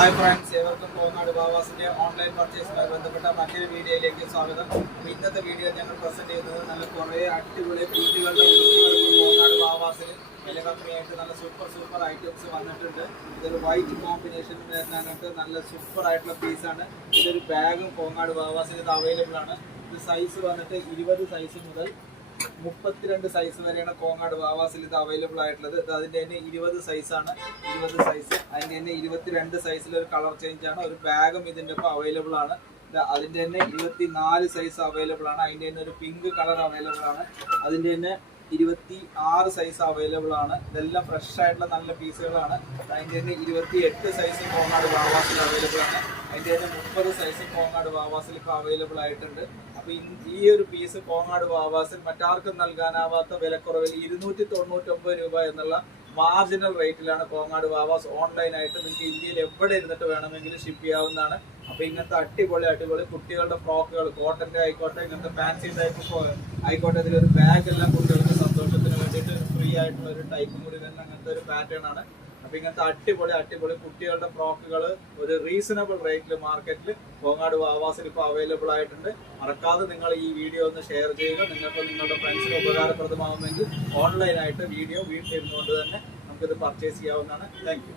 Hi friends, ഏവർക്കും Kongad ബാവാസിന്റെ online പർച്ചേസുമായി ബന്ധപ്പെട്ട മറ്റൊരു വീഡിയോയിലേക്ക് സ്വാഗതം. ഇന്നത്തെ വീഡിയോ ഞങ്ങൾ പ്രസന്റ് ചെയ്യുന്നത് നല്ല കുറേ അടിപൊളി കുട്ടികളുടെ കോങ്ങാട് ബാവാസിൽ വില കമ്മിയായിട്ട് നല്ല സൂപ്പർ ഐറ്റംസ് വന്നിട്ടുണ്ട്. ഇതൊരു വൈറ്റ് കോമ്പിനേഷൻ വരുന്നതിനകത്ത് നല്ല സൂപ്പർ ആയിട്ടുള്ള പീസാണ്. ഇതൊരു ബാഗും കോങ്ങാട് ബാവാസിൽ ഇത് അവൈലബിൾ ആണ്. ഇത് സൈസ് വന്നിട്ട് 20 സൈസ് മുതൽ 32 സൈസ് വരെയാണ് കോങ്ങാട് ബാവാസിൽ ഇത് അവൈലബിൾ ആയിട്ടുള്ളത്. അതിന്റെ തന്നെ 20 സൈസാണ്. 20 സൈസ് അതിന്റെ തന്നെ 22 സൈസിലൊരു കളർ ചേഞ്ച് ആണ്. ഒരു ബാഗും ഇതിന്റെ ഒപ്പം അവൈലബിൾ ആണ്. അതിന്റെ തന്നെ 24 സൈസ് അവൈലബിൾ ആണ്. അതിന്റെ തന്നെ ഒരു പിങ്ക് കളർ അവൈലബിൾ ആണ്. അതിന്റെ തന്നെ 26 സൈസ് അവൈലബിൾ ആണ്. ഇതെല്ലാം ഫ്രഷ് ആയിട്ടുള്ള നല്ല പീസുകളാണ്. അതിന്റെ തന്നെ 28 സൈസ് കോങ്ങാട് ബാവാസിൽ അവൈലബിൾ ആണ്. അതിന്റെ തന്നെ 30 സൈസ് കോങ്ങാട് ബാവാസിൽ ഇപ്പോൾ അവൈലബിൾ ആയിട്ടുണ്ട്. അപ്പൊ ഈ ഒരു പീസ് കോങ്ങാട് ബാവാസിൽ മറ്റാർക്കും നൽകാനാവാത്ത വിലക്കുറവിൽ 299 രൂപ എന്നുള്ള മാർജിനൽ റേറ്റിലാണ് കോങ്ങാട് ബാവാസ് ഓൺലൈനായിട്ട് നിങ്ങൾക്ക് ഇന്ത്യയിൽ എവിടെ ഇരുന്നിട്ട് വേണമെങ്കിലും ഷിപ്പ് ചെയ്യാവുന്നതാണ്. അപ്പൊ ഇങ്ങനത്തെ അടിപൊളി കുട്ടികളുടെ ഫ്രോക്കുകൾ, കോട്ടന്റെ ആയിക്കോട്ടെ, ഇങ്ങനത്തെ ഫാൻസി ടൈപ്പ് ആയിക്കോട്ടെ, ഇതിലൊരു ബാഗ് എല്ലാം കുട്ടികൾക്ക് സന്തോഷത്തിന് വേണ്ടിയിട്ട് ഫ്രീ ആയിട്ടുള്ള ഒരു ടൈപ്പും കൂടി തന്നെ അങ്ങനത്തെ ഒരു പാറ്റേൺ ആണ്. അപ്പൊ ഇങ്ങനത്തെ അടിപൊളി കുട്ടികളുടെ ഫ്രോക്കുകൾ ഒരു റീസണബിൾ റേറ്റിൽ മാർക്കറ്റിൽ കോങ്ങാട് ബാവാസിൽ ഇപ്പോൾ അവൈലബിൾ ആയിട്ടുണ്ട്. മറക്കാതെ നിങ്ങൾ ഈ വീഡിയോ ഒന്ന് ഷെയർ ചെയ്യുക. നിങ്ങൾക്ക് നിങ്ങളുടെ ഫ്രണ്ട്സിന് ഉപകാരപ്രദമാകുമെങ്കിൽ ഓൺലൈനായിട്ട് വീഡിയോ വീട്ടിലിരുന്നുകൊണ്ട് തന്നെ നമുക്കിത് പർച്ചേസ് ചെയ്യാവുന്നതാണ്. Thank you.